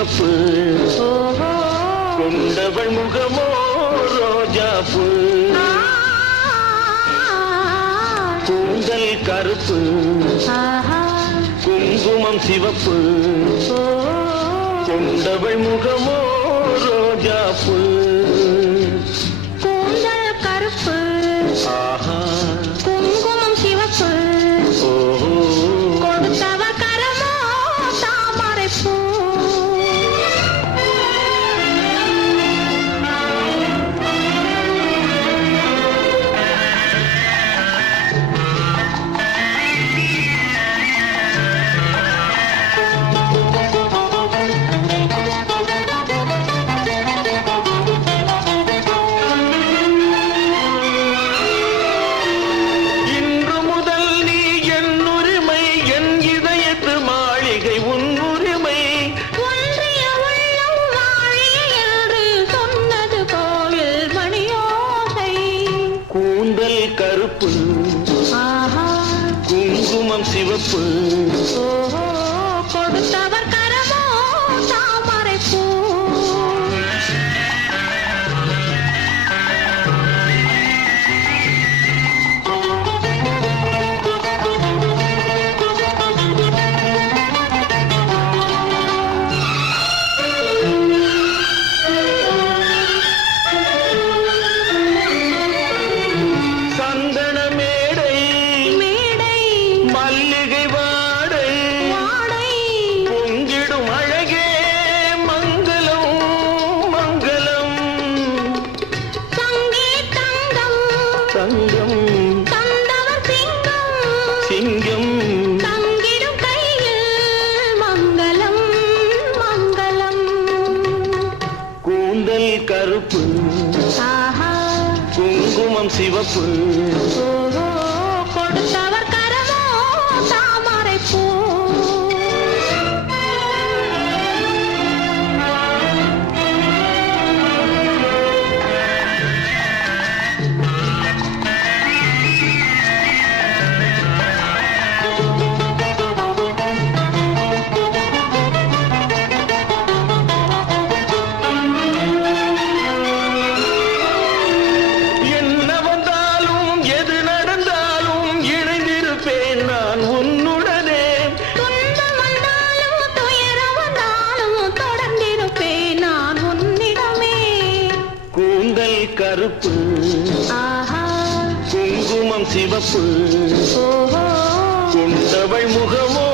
சிவப்பு கொண்டவள் முகமோ ரோஜாப்பு கூந்தல் கருப்பு குங்குமம் சிவப்பு கொண்டவள் முகமோ ரோஜாப்பு கூந்தல் கருப்பு குங்குமம் சிவப்பு கொடுத்தவ கரமோ தாமரை பூ கருப்பு குங்குமம் சிவப்பு கொடுத்தவர் கரமோ தாமரை பூ தங்கம் தந்தவர் சிங்கம் தங்கிடும் கையில் மங்களம் மங்களம் கூந்தல் கருப்பு குங்குமம் சிவப்பு கொடுத்தவர் கரமோ தாமரை பூ கருப்பு குங்குமம் சிவப்பு கொண்டவள் முகமோ